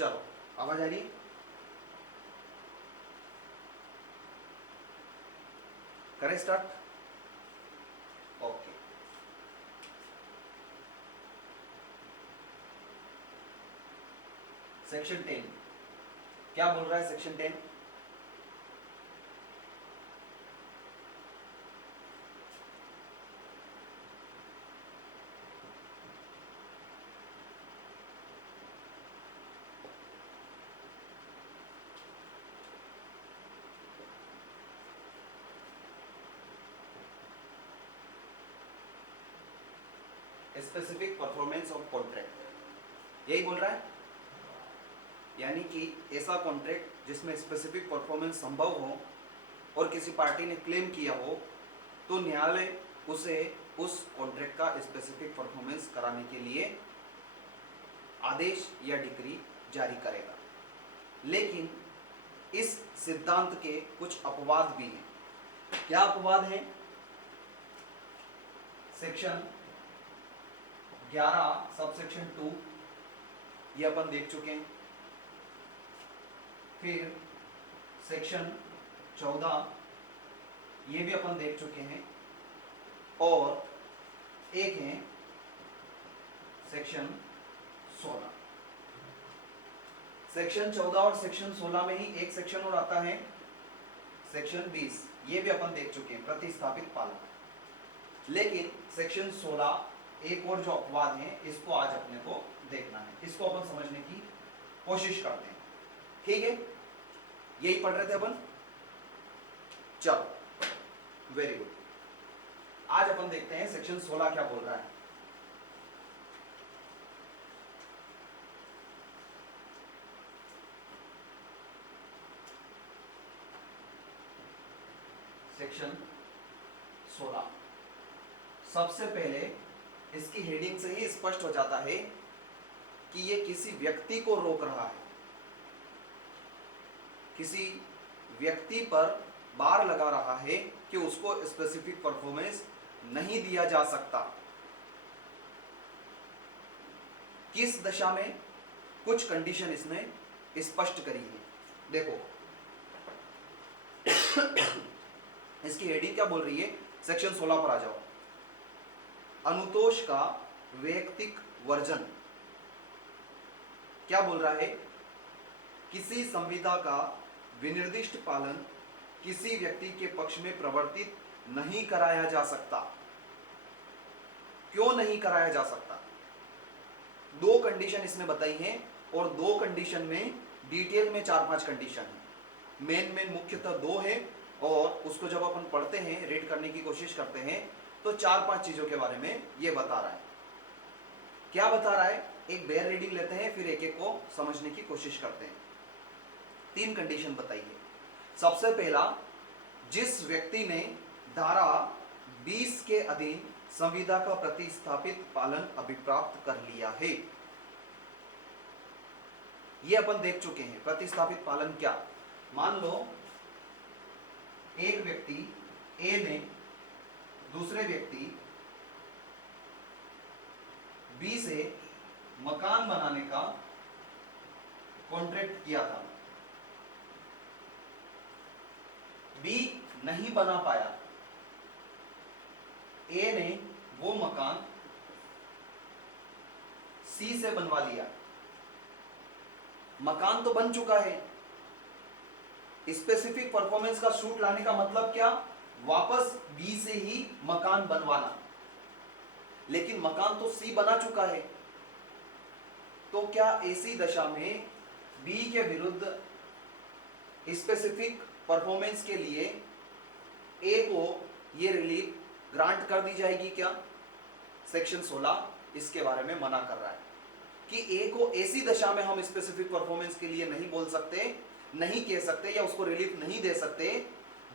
चलो आवाज आ रही है? करें स्टार्ट? ओके। सेक्शन 10 क्या बोल रहा है? Section 10 specific performance of contract, यही बोल रहा है। यानी कि ऐसा कॉन्ट्रैक्ट जिसमें स्पेसिफिक परफॉर्मेंस संभव हो और किसी पार्टी ने क्लेम किया हो तो न्यायालय उसे उस कॉन्ट्रैक्ट का स्पेसिफिक परफॉर्मेंस कराने के लिए आदेश या डिक्री जारी करेगा। लेकिन इस सिद्धांत के कुछ अपवाद भी हैं। क्या अपवाद हैं? सेक्शन 11 सब सेक्शन 2 ये अपन देख चुके हैं। फिर सेक्शन 14 ये भी अपन देख चुके हैं। और एक है सेक्शन 16। सेक्शन 14 और सेक्शन 16 में ही एक सेक्शन और आता है सेक्शन 20, ये भी अपन देख चुके हैं, प्रतिस्थापित पालन। लेकिन सेक्शन 16 एक और जो अपवाद है इसको आज अपने को देखना है, इसको अपन समझने की कोशिश करते हैं। ठीक है, यही पढ़ रहे थे अपन। चलो वेरी गुड। आज अपन देखते हैं सेक्शन 16 क्या बोल रहा है। सेक्शन 16 सबसे पहले इसकी हेडिंग से ही स्पष्ट हो जाता है कि ये किसी व्यक्ति को रोक रहा है, किसी व्यक्ति पर बार लगा रहा है कि उसको स्पेसिफिक परफॉर्मेंस नहीं दिया जा सकता। किस दशा में? कुछ कंडीशन इसने स्पष्ट करी है। देखो इसकी हेडिंग क्या बोल रही है? सेक्शन 16 पर आ जाओ। अनुतोष का वैयक्तिक वर्जन। क्या बोल रहा है? किसी संविदा का विनिर्दिष्ट पालन किसी व्यक्ति के पक्ष में प्रवर्तित नहीं कराया जा सकता। क्यों नहीं कराया जा सकता? दो कंडीशन इसने बताई हैं और दो कंडीशन में डिटेल में 4-5 कंडीशन है। मेन मुख्यतः दो है और उसको जब अपन पढ़ते हैं, रीड करने की कोशिश करते हैं तो 4-5 चीजों के बारे में ये बता रहा है। क्या बता रहा है? एक बेयर रीडिंग लेते हैं, फिर एक एक को समझने की कोशिश करते हैं। 3 कंडीशन बताई है। सबसे पहला, जिस व्यक्ति ने धारा 20 के अधीन संविदा का प्रतिस्थापित पालन अभिप्राप्त कर लिया है। ये अपन देख चुके हैं। प्रतिस्थापित पालन क्या? मान लो एक व्यक्ति ए ने दूसरे व्यक्ति बी से मकान बनाने का कॉन्ट्रैक्ट किया था। बी नहीं बना पाया, ए ने वो मकान सी से बनवा लिया। मकान तो बन चुका है। स्पेसिफिक परफॉर्मेंस का सूट लाने का मतलब क्या? वापस बी से ही मकान बनवाना। लेकिन मकान तो सी बना चुका है, तो क्या ऐसी दशा में बी के विरुद्ध स्पेसिफिक परफॉर्मेंस के लिए ए को ये रिलीफ ग्रांट कर दी जाएगी क्या? सेक्शन 16 इसके बारे में मना कर रहा है कि ए को ऐसी दशा में हम स्पेसिफिक परफॉर्मेंस के लिए नहीं बोल सकते, नहीं कह सकते या उसको रिलीफ नहीं दे सकते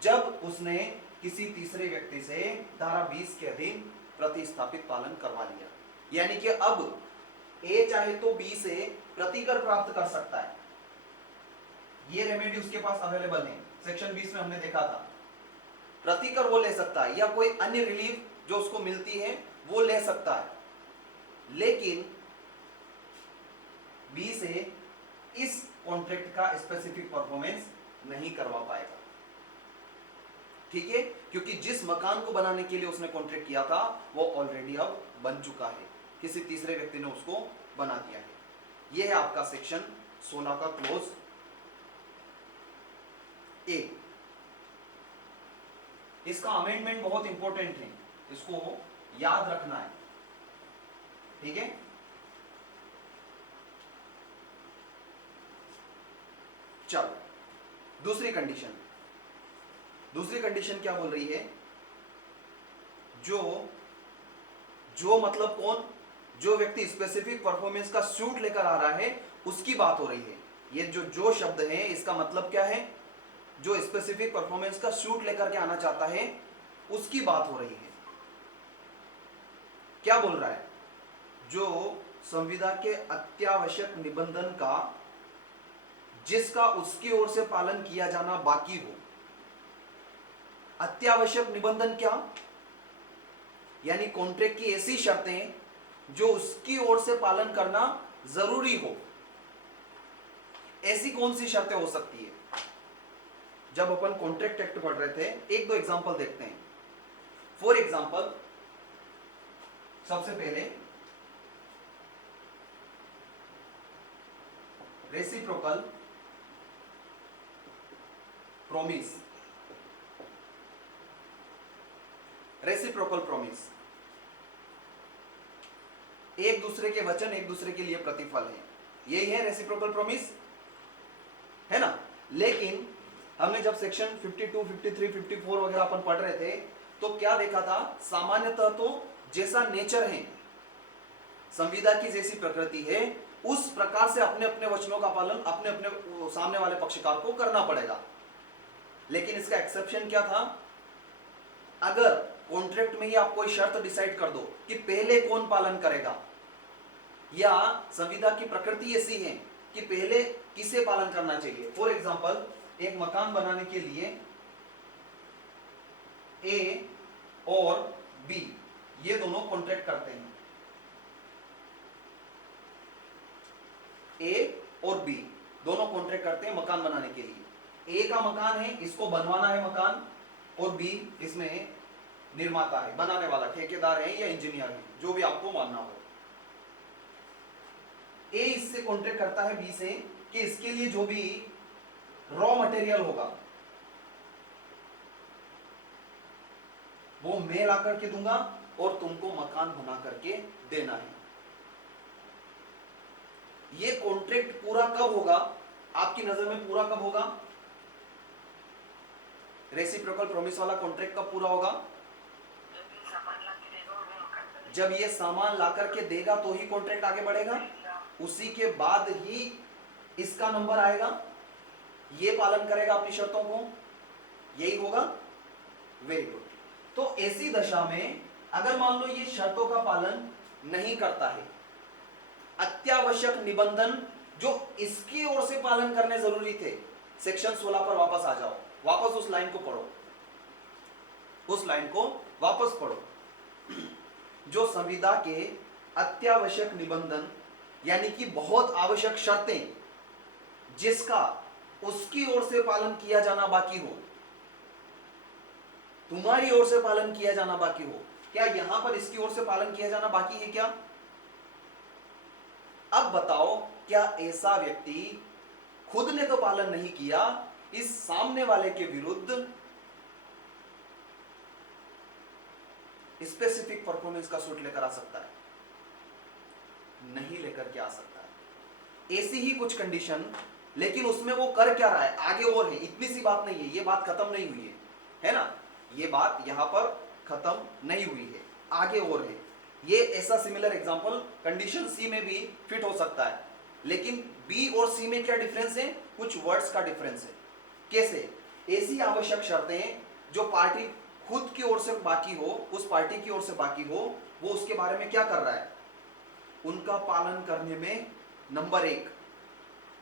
जब उसने किसी तीसरे व्यक्ति से धारा 20 के अधीन प्रतिस्थापित पालन करवा लिया। यानी कि अब ए चाहे तो बी से प्रतिकर प्राप्त कर सकता है। ये रेमेडी उसके पास अवेलेबल है। सेक्शन 20 में हमने देखा था। प्रतिकर वो ले सकता है या कोई अन्य रिलीफ जो उसको मिलती है वो ले सकता है। लेकिन बी से इस कॉन्ट्रैक्ट का स्पेसिफिक परफॉर्मेंस नहीं करवा पाएगा। ठीक है, क्योंकि जिस मकान को बनाने के लिए उसने कॉन्ट्रैक्ट किया था वो ऑलरेडी अब बन चुका है, किसी तीसरे व्यक्ति ने उसको बना दिया है। यह है आपका सेक्शन 16 का क्लोज ए। इसका अमेंडमेंट बहुत इंपॉर्टेंट है, इसको याद रखना है। ठीक है, चलो दूसरी कंडीशन। दूसरी कंडीशन क्या बोल रही है? जो मतलब कौन? जो व्यक्ति स्पेसिफिक परफॉर्मेंस का सूट लेकर आ रहा है उसकी बात हो रही है। ये जो शब्द है इसका मतलब क्या है? जो स्पेसिफिक परफॉर्मेंस का सूट लेकर के आना चाहता है उसकी बात हो रही है। क्या बोल रहा है? जो संविदा के अत्यावश्यक निबंधन का जिसका उसकी ओर से पालन किया जाना बाकी हो। अत्यावश्यक निबंधन क्या? यानी कॉन्ट्रैक्ट की ऐसी शर्तें जो उसकी ओर से पालन करना जरूरी हो। ऐसी कौन सी शर्तें हो सकती है? जब अपन कॉन्ट्रैक्ट एक्ट पढ़ रहे थे, एक दो एग्जांपल देखते हैं। फॉर एग्जांपल, सबसे पहले रेसिप्रोकल प्रॉमिस। रेसिप्रोकल प्रॉमिस, एक दूसरे के वचन एक दूसरे के लिए प्रतिफल है, यही है रेसिप्रोकल प्रॉमिस, है ना। लेकिन हमने जब सेक्शन 52, 53, 54 वगैरह अपन पढ़ रहे थे तो क्या देखा था? सामान्यतः तो जैसा नेचर है, संविदा की जैसी प्रकृति है, उस प्रकार से अपने अपने वचनों का पालन अपने अपने सामने वाले पक्षकार को करना पड़ेगा। लेकिन इसका एक्सेप्शन क्या था? अगर कॉन्ट्रैक्ट में ही आप कोई शर्त डिसाइड कर दो कि पहले कौन पालन करेगा, या संविदा की प्रकृति ऐसी है कि पहले किसे पालन करना चाहिए। फॉर एग्जांपल, एक मकान बनाने के लिए ए और बी ये दोनों कॉन्ट्रैक्ट करते हैं। ए और बी दोनों कॉन्ट्रैक्ट करते हैं मकान बनाने के लिए। ए का मकान है, इसको बनवाना है मकान, और बी इसमें निर्माता है, बनाने वाला ठेकेदार है या इंजीनियर है, जो भी आपको मानना हो। ए इससे कॉन्ट्रैक्ट करता है बी से कि इसके लिए जो भी रॉ मटेरियल होगा वो मैं ला करके दूंगा और तुमको मकान बना करके देना है। ये कॉन्ट्रैक्ट पूरा कब होगा आपकी नजर में? पूरा कब होगा? रेसिप्रोकल प्रॉमिस वाला कॉन्ट्रैक्ट कब पूरा होगा? जब ये सामान ला करके देगा तो ही कॉन्ट्रैक्ट आगे बढ़ेगा, उसी के बाद ही इसका नंबर आएगा, ये पालन करेगा अपनी शर्तों को, यही होगा। Very good. तो ऐसी दशा में अगर मान लो ये शर्तों का पालन नहीं करता है, अत्यावश्यक निबंधन जो इसकी ओर से पालन करने जरूरी थे, सेक्शन 16 पर वापस आ जाओ, वापस उस लाइन को पढ़ो, उस लाइन को वापस पढ़ो। जो संविदा के अत्यावश्यक निबंधन यानी कि बहुत आवश्यक शर्तें जिसका उसकी ओर से पालन किया जाना बाकी हो, तुम्हारी ओर से पालन किया जाना बाकी हो, क्या यहां पर इसकी ओर से पालन किया जाना बाकी है क्या? अब बताओ, क्या ऐसा व्यक्ति खुद ने तो पालन नहीं किया, इस सामने वाले के विरुद्ध स्पेसिफिक परफॉर्मेंस का सूट लेकर आ सकता है? नहीं लेकर के आ सकता है। ऐसी ही कुछ कंडीशन, लेकिन उसमें वो कर क्या रहा है आगे और है, इतनी सी बात नहीं है, ये बात खत्म नहीं हुई है ना, ये बात यहां पर खत्म नहीं हुई है, आगे और है। ये ऐसा सिमिलर एग्जांपल कंडीशन सी में भी फिट हो सकता है, लेकिन बी और सी में क्या डिफरेंस है? कुछ वर्ड्स का डिफरेंस है। कैसे? ऐसी आवश्यक शर्तें जो पार्टी खुद की ओर से बाकी हो, उस पार्टी की ओर से बाकी हो, वो उसके बारे में क्या कर रहा है? उनका पालन करने में नंबर 1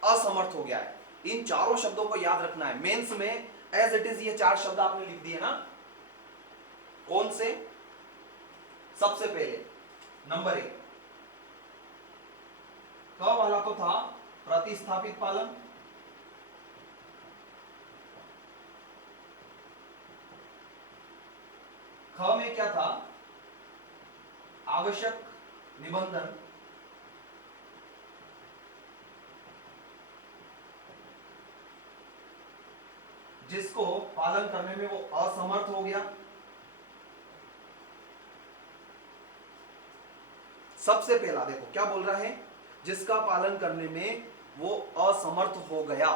असमर्थ हो गया है। इन चारों शब्दों को याद रखना है। मेंस में एज इट इज ये 4 शब्द आपने लिख दिए ना। कौन से? सबसे पहले नंबर 1 क वाला तो था प्रतिस्थापित पालन, ख में क्या था, आवश्यक निबंधन, जिसको पालन करने में वो असमर्थ हो गया। सबसे पहला देखो क्या बोल रहा है, जिसका पालन करने में वो असमर्थ हो गया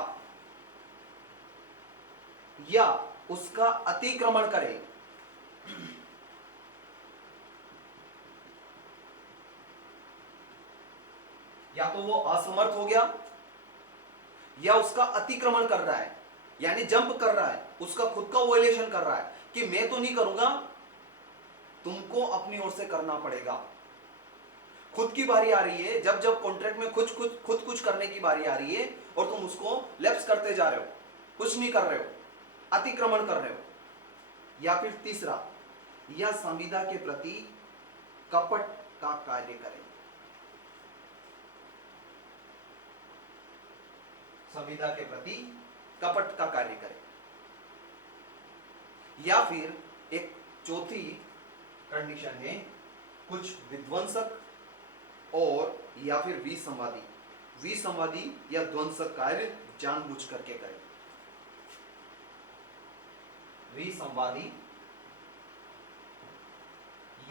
या उसका अतिक्रमण करे, या तो वो असमर्थ हो गया या उसका अतिक्रमण कर रहा है, यानी जंप कर रहा है, उसका खुद का वायलेशन कर रहा है कि मैं तो नहीं करूंगा, तुमको अपनी ओर से करना पड़ेगा। खुद की बारी आ रही है, जब जब कॉन्ट्रैक्ट में खुद कुछ करने की बारी आ रही है और तुम उसको लैप्स करते जा रहे हो, कुछ नहीं कर रहे हो, अतिक्रमण कर रहे हो। या फिर तीसरा, या संविदा के प्रति कपट का कार्य करे, संविदा के प्रति कपट का कार्य करे। या फिर एक चौथी कंडीशन है, कुछ विध्वंसक और या फिर विसंवादी या ध्वंसक कार्य जानबूझ करके करे। विसंवादी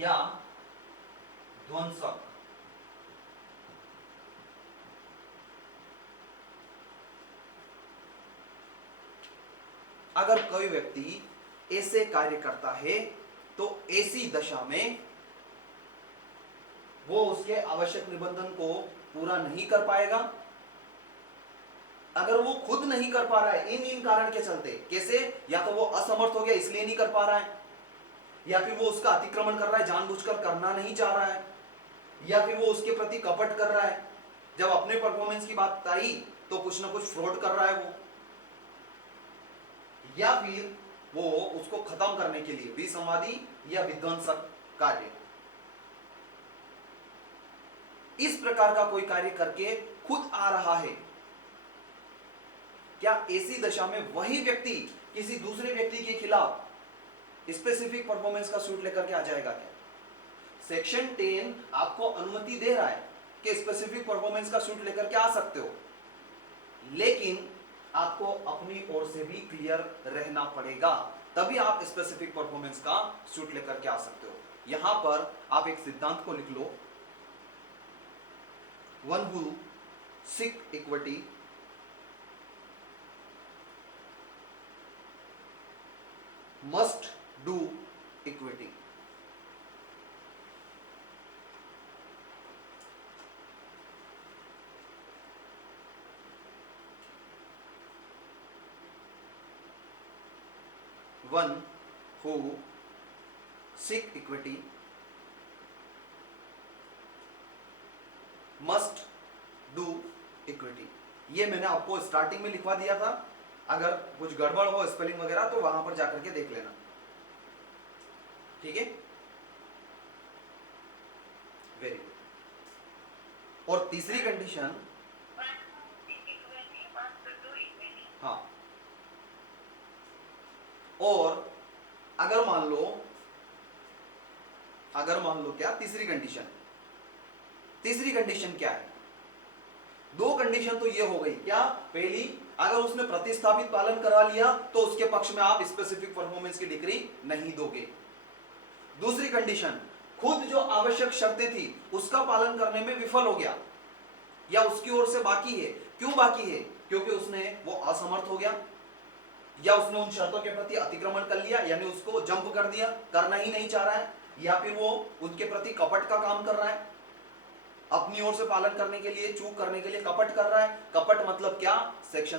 या ध्वंसक अगर कोई व्यक्ति ऐसे कार्य करता है तो ऐसी दशा में वो उसके आवश्यक निबंधन को पूरा नहीं कर पाएगा। अगर वो खुद नहीं कर पा रहा है इन कारण के चलते, कैसे, या तो वो असमर्थ हो गया इसलिए नहीं कर पा रहा है, या फिर वो उसका अतिक्रमण कर रहा है, जानबूझकर करना नहीं चाह रहा है, या फिर वो उसके प्रति कपट कर रहा है, जब अपने परफॉर्मेंस की बात आई तो कुछ ना कुछ फ्रॉड कर रहा है वो, या फिर वो उसको खत्म करने के लिए विसंवादी या विध्वंसक कार्य, इस प्रकार का कोई कार्य करके खुद आ रहा है, क्या ऐसी दशा में वही व्यक्ति किसी दूसरे व्यक्ति के खिलाफ स्पेसिफिक परफॉर्मेंस का सूट लेकर के आ जाएगा क्या? सेक्शन 10 आपको अनुमति दे रहा है कि स्पेसिफिक परफॉर्मेंस का सूट लेकर के आ सकते हो, लेकिन आपको अपनी ओर से भी क्लियर रहना पड़ेगा, तभी आप स्पेसिफिक परफॉर्मेंस का सूट लेकर के आ सकते हो। यहां पर आप एक सिद्धांत को लिख लो, one who seek equity must do equity. One who seek equity must do equity। ये मैंने आपको स्टार्टिंग में लिखवा दिया था, अगर कुछ गड़बड़ हो स्पेलिंग वगैरह तो वहां पर जाकर के देख लेना, ठीक है, वेरी गुड। और तीसरी कंडीशन, हाँ, और अगर मान लो क्या तीसरी कंडीशन क्या है? दो कंडीशन तो ये हो गई क्या, पहली, अगर उसने प्रतिस्थापित पालन करा लिया तो उसके पक्ष में आप स्पेसिफिक परफॉर्मेंस की डिग्री नहीं दोगे। दूसरी कंडीशन, खुद जो आवश्यक शर्तें थी उसका पालन करने में विफल हो गया या उसकी ओर से बाकी है। क्यों बाकी है? क्योंकि उसने वो असमर्थ हो गया या उसने उन शर्तों के प्रति अतिक्रमण कर लिया, यानी उसको जंप कर दिया, करना ही नहीं चाह रहा है, या फिर वो उनके प्रति कपट का काम कर रहा है, अपनी ओर से पालन करने के लिए, चूक करने के लिए कपट कर रहा है। कपट मतलब क्या? सेक्शन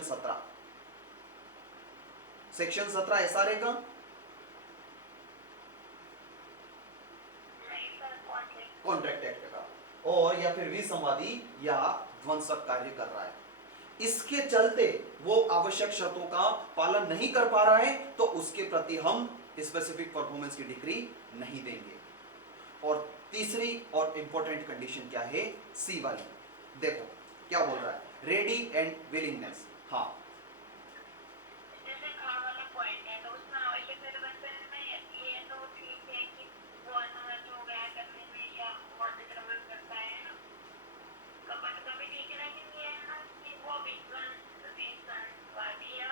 17 एसआरए का कॉन्ट्रैक्ट एक्ट का, और या फिर विसंवादी या ध्वंसक कार्य कर रहा है। इसके चलते वो आवश्यक शर्तों का पालन नहीं कर पा रहा है तो उसके प्रति हम स्पेसिफिक परफॉर्मेंस की डिग्री नहीं देंगे। और तीसरी और इंपॉर्टेंट कंडीशन क्या है? सी वाली, देखो क्या बोल रहा है, रेडी एंड विलिंगनेस। हाँ जैसे खा वाला पॉइंट है तो उसमें आवश्यक निबंधन में ये तो ठीक है कि वो असमर्थ हो गया करने में या वो अतिक्रमण करता है ना, कभी कभी ठीक है, लेकिन ये है ना कि वो विध्वंसवादी या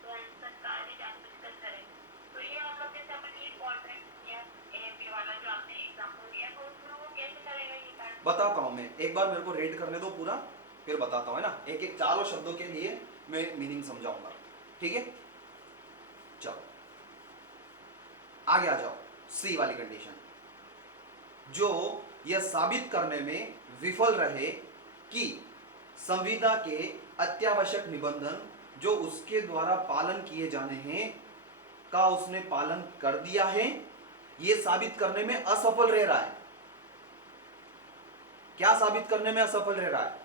ध्वंसनकारी जानबूझकर करे, तो ये मतलब जैसे अपन ये कॉन्ट्रैक्ट किया एएमपी वाला जो आपने एग्जांपल दिया, तो उसमें वो कैसे करेगा ये कार्य? बताता हूं मैं, एक बार मेरे को रेड करने दो पूरा, फिर बताता हूं, है ना, एक एक चारों शब्दों के लिए मैं मीनिंग समझाऊंगा, ठीक है। चलो आगे आ जाओ, सी वाली कंडीशन, जो यह साबित करने में विफल रहे कि संविदा के अत्यावश्यक निबंधन जो उसके द्वारा पालन किए जाने हैं का उसने पालन कर दिया है, यह साबित करने में असफल रह रहा है। क्या साबित करने में असफल रह रहा है?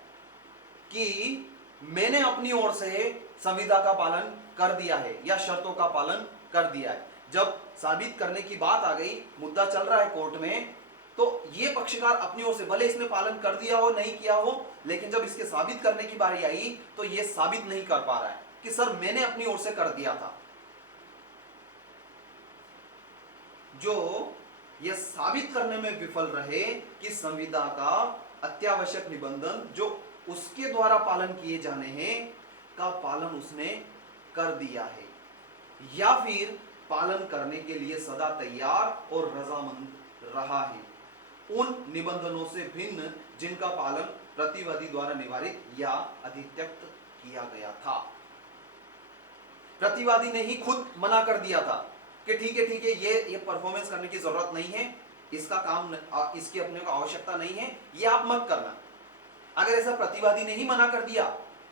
कि मैंने अपनी ओर से संविदा का पालन कर दिया है या शर्तों का पालन कर दिया है। जब साबित करने की बात आ गई, मुद्दा चल रहा है कोर्ट में, तो ये पक्षकार अपनी ओर से भले इसने पालन कर दिया हो नहीं किया हो, लेकिन जब इसके साबित करने की बारी आई तो ये साबित नहीं कर पा रहा है कि सर मैंने अपनी ओर से कर दिया था। जो यह साबित करने में विफल रहे कि संविदा का अत्यावश्यक निबंधन जो उसके द्वारा पालन किए जाने हैं का पालन उसने कर दिया है, या फिर पालन करने के लिए सदा तैयार और रजामंद रहा है उन निबंधनों से भिन्न जिनका पालन प्रतिवादी द्वारा निवारित या अधित्यक्त किया गया था। प्रतिवादी ने ही खुद मना कर दिया था कि ठीक है ये परफॉर्मेंस करने की जरूरत नहीं है, इसका काम इसकी अपने को आवश्यकता नहीं है, ये आप मत करना। अगर ऐसा प्रतिवादी ने ही मना कर दिया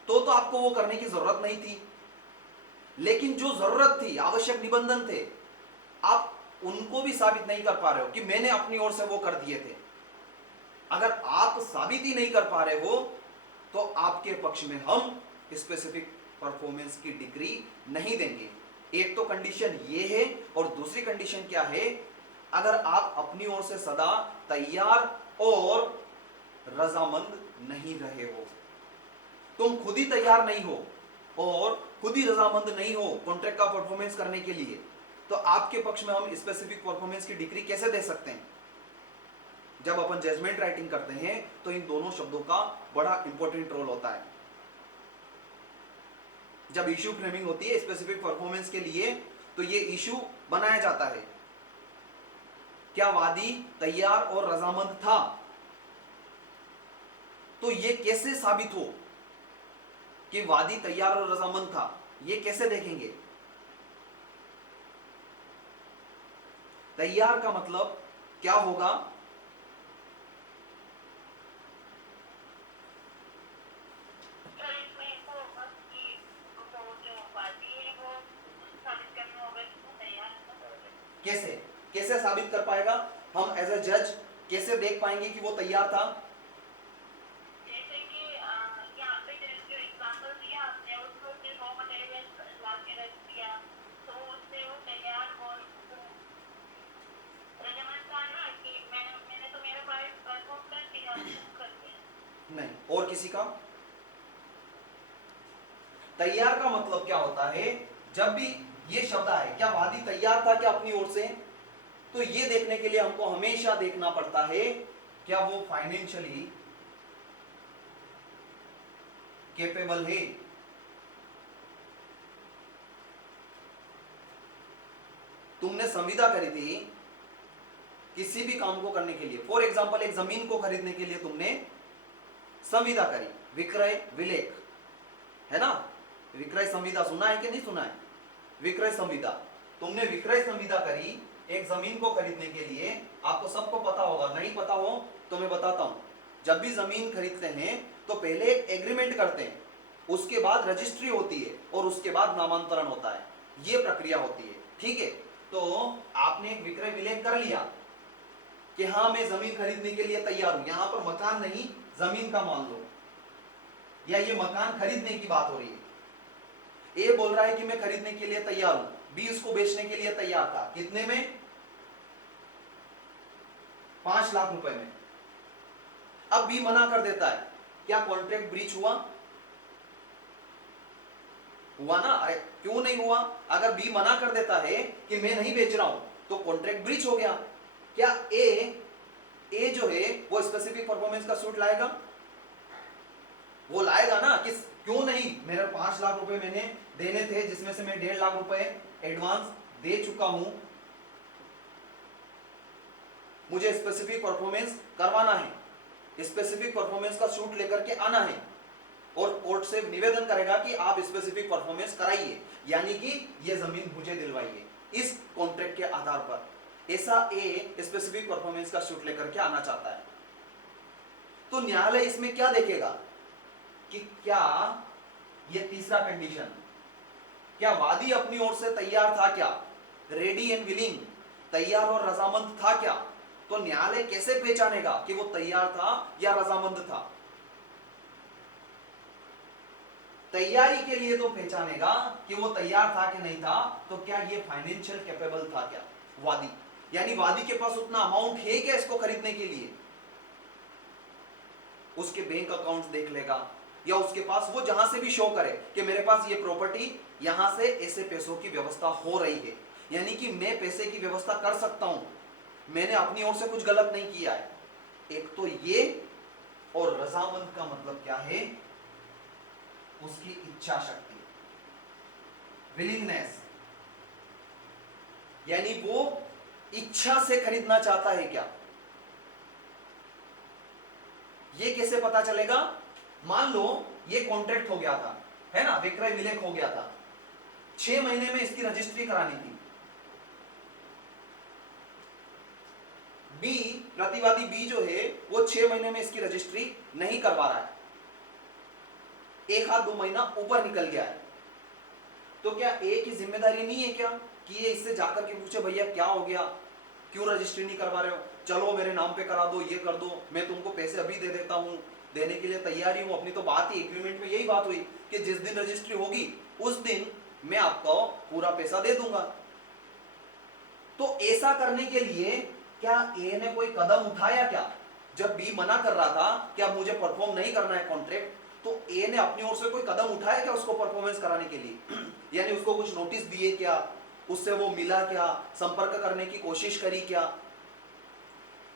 तो आपको वो करने की जरूरत नहीं थी, लेकिन जो जरूरत थी, आवश्यक निबंधन थे, आप उनको भी साबित नहीं कर पा रहे हो कि मैंने अपनी ओर से वो कर दिए थे। अगर आप साबित ही नहीं कर पा रहे हो तो आपके पक्ष में हम स्पेसिफिक परफॉर्मेंस की डिग्री नहीं देंगे। एक तो कंडीशन ये है, और दूसरी कंडीशन क्या है, अगर आप अपनी ओर से सदा तैयार और रजामंद नहीं रहे हो, तुम खुद ही तैयार नहीं हो और खुद ही रजामंद नहीं हो कॉन्ट्रैक्ट का परफॉर्मेंस करने के लिए, तो आपके पक्ष में हम स्पेसिफिक परफॉर्मेंस की डिग्री कैसे दे सकते हैं? जब अपन जजमेंट राइटिंग करते हैं तो इन दोनों शब्दों का बड़ा इंपॉर्टेंट रोल होता है। जब इश्यू फ्रेमिंग होती है स्पेसिफिक परफॉर्मेंस के लिए, तो ये इश्यू बनाया जाता है, क्या वादी तैयार और रजामंद था? तो ये कैसे साबित हो कि वादी तैयार और रजामंद था, ये कैसे देखेंगे? तैयार का मतलब क्या होगा? कैसे कैसे साबित कर पाएगा? हम एज ए जज कैसे देख पाएंगे कि वो तैयार था? जैसे कि यहाँ पे जो एग्जांपल दिया आपने, उसको उसने रॉ मटेरियल ला के रख दिया, तो उससे वो तैयार और रजामंद था ना कि मैंने तो मेरा पार्ट परफॉर्म कर दिया, कर दिया। नहीं, और किसी का? तैयार का मतलब क्या होता है? जब भी ये शब्द आए, क्या वादी तैयार था क्या अपनी ओर से? तो ये देखने के लिए हमको हमेशा देखना पड़ता है क्या वो फाइनेंशियली कैपेबल है। तुमने संविदा करी थी किसी भी काम को करने के लिए, फॉर एग्जांपल एक जमीन को खरीदने के लिए तुमने संविदा करी, विक्रय विलेख, है ना? विक्रय संविदा सुना है कि नहीं सुना है? विक्रय संविदा, तुमने विक्रय संविदा करी एक जमीन को खरीदने के लिए। आपको सबको पता होगा, नहीं पता हो तो मैं बताता हूं। जब भी जमीन खरीदते हैं तो पहले एक एग्रीमेंट करते हैं, उसके बाद रजिस्ट्री होती है और उसके बाद नामांतरण होता है, ये प्रक्रिया होती है, ठीक है? तो आपने एक विक्रय विलेख कर लिया कि हाँ मैं जमीन खरीदने के लिए तैयार हूं, यहां पर मकान नहीं जमीन का मान लो, या ये मकान खरीदने की बात हो रही है। ए बोल रहा है कि मैं खरीदने के लिए तैयार हूं, बी उसको बेचने के लिए तैयार था, कितने में? 5 लाख रुपए में। अब बी मना कर देता है क्या कॉन्ट्रैक्ट ब्रीच हुआ? हुआ ना? अरे क्यों नहीं हुआ? अगर बी मना कर देता है कि मैं नहीं बेच रहा हूं तो कॉन्ट्रैक्ट ब्रीच हो गया। क्या ए जो है वो स्पेसिफिक परफॉर्मेंस का सूट लाएगा? वो लाएगा ना। कि क्यों नहीं, मेरे 5 लाख रुपए मैंने देने थे जिसमें से मैं 1.5 लाख रुपए एडवांस दे चुका हूं, मुझे स्पेसिफिक परफॉर्मेंस करवाना है, स्पेसिफिक परफॉर्मेंस का सूट लेकर के आना है और कोर्ट से निवेदन करेगा कि आप स्पेसिफिक परफॉर्मेंस कराइए, यानी कि ये जमीन मुझे दिलवाइए इस कॉन्ट्रैक्ट के आधार पर। ऐसा ए स्पेसिफिक परफॉर्मेंस का सूट लेकर के आना चाहता है। तो न्यायालय इसमें क्या देखेगा कि क्या ये तीसरा कंडीशन, क्या वादी अपनी ओर से तैयार था, क्या रेडी एंड विलिंग, तैयार और रजामंद था क्या? तो न्यायालय कैसे पहचानेगा कि वो तैयार था या रजामंद था? तैयारी के लिए तो पहचानेगा कि वो तैयार था कि नहीं था, तो क्या ये फाइनेंशियल कैपेबल था क्या वादी, यानी वादी के पास उतना अमाउंट है क्या इसको खरीदने के लिए? उसके बैंक अकाउंट देख लेगा, या उसके पास वो जहां से भी शो करे कि मेरे पास ये प्रॉपर्टी यहां से ऐसे पैसों की व्यवस्था हो रही है, यानी कि मैं पैसे की व्यवस्था कर सकता हूं, मैंने अपनी ओर से कुछ गलत नहीं किया है। एक तो ये, और रजामंद का मतलब क्या है? उसकी इच्छा शक्ति, विलिंगनेस, यानी वो इच्छा से खरीदना चाहता है क्या? ये कैसे पता चलेगा? मान लो ये कॉन्ट्रैक्ट हो गया था, है ना, विक्रय विलेख हो गया था, 6 महीने में इसकी रजिस्ट्री करानी थी। बी, प्रतिवादी बी जो है वो 6 महीने में इसकी रजिस्ट्री नहीं करवा रहा है, 1 आध 2 महीना ऊपर निकल गया है, तो क्या ए की जिम्मेदारी नहीं है क्या कि ये इससे जाकर के पूछे भैया क्या हो गया, क्यों रजिस्ट्री नहीं करवा रहे हो, चलो मेरे नाम पे करा दो, ये कर दो, मैं तुमको पैसे अभी दे देता हूं, देने के लिए तैयारी हूं। अपनी तो बात ही एग्रीमेंट में यही बात हुई कि जिस दिन रजिस्ट्री होगी उस दिन मैं आपको पूरा पैसा दे दूंगा। तो ऐसा करने के लिए क्या ए ने कोई कदम उठाया क्या? जब बी मना कर रहा था कि अब मुझे परफॉर्म नहीं करना है कॉन्ट्रैक्ट, तो ए ने अपनी ओर से कोई कदम उठाया क्या उसको परफॉर्मेंस कराने के लिए? यानी उसको कुछ नोटिस दिए क्या, उससे वो मिला क्या, संपर्क करने की कोशिश करी क्या,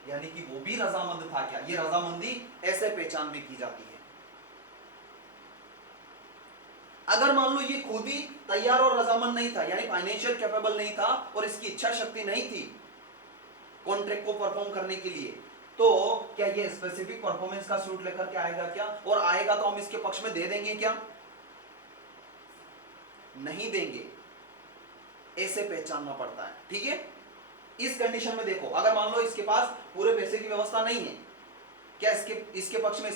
यानी कि वो भी रजामंद था क्या? ये रजामंदी ऐसे पहचान में की जाती है। अगर मान लो ये खुद ही तैयार और रजामंद नहीं था, यानी फाइनेंशियल कैपेबल नहीं था और इसकी इच्छा शक्ति नहीं थी कॉन्ट्रैक्ट को परफॉर्म करने के लिए, तो क्या ये स्पेसिफिक परफॉर्मेंस का सूट लेकर के आएगा क्या? और आएगा तो हम इसके पक्ष में दे देंगे क्या? नहीं देंगे, ऐसे पहचानना पड़ता है। ठीक है, इस कंडीशन में देखो, अगर मान लो इसके पास पूरे पैसे की व्यवस्था नहीं है, क्या इसके पक्ष में